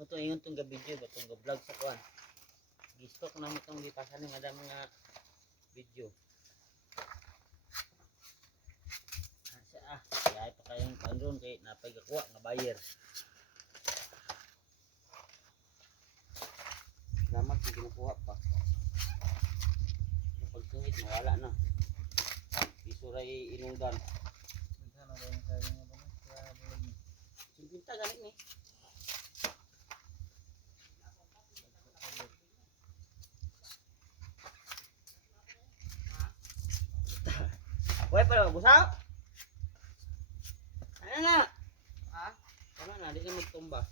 Ito yung itong ga-video ba? Itong ga-vlog sa kuwan. Gistok na mo itong lipasan ng ada mga video. Kaya pa kayong pandron kay napay kakuha nga buyer. Salamat kung kinukuha pa. Pagtungit mawala na. Isuray inungdan. Sintinta ganit ni. Wait pa busaw. Ano na? Ha? Ano na, di na magtumba.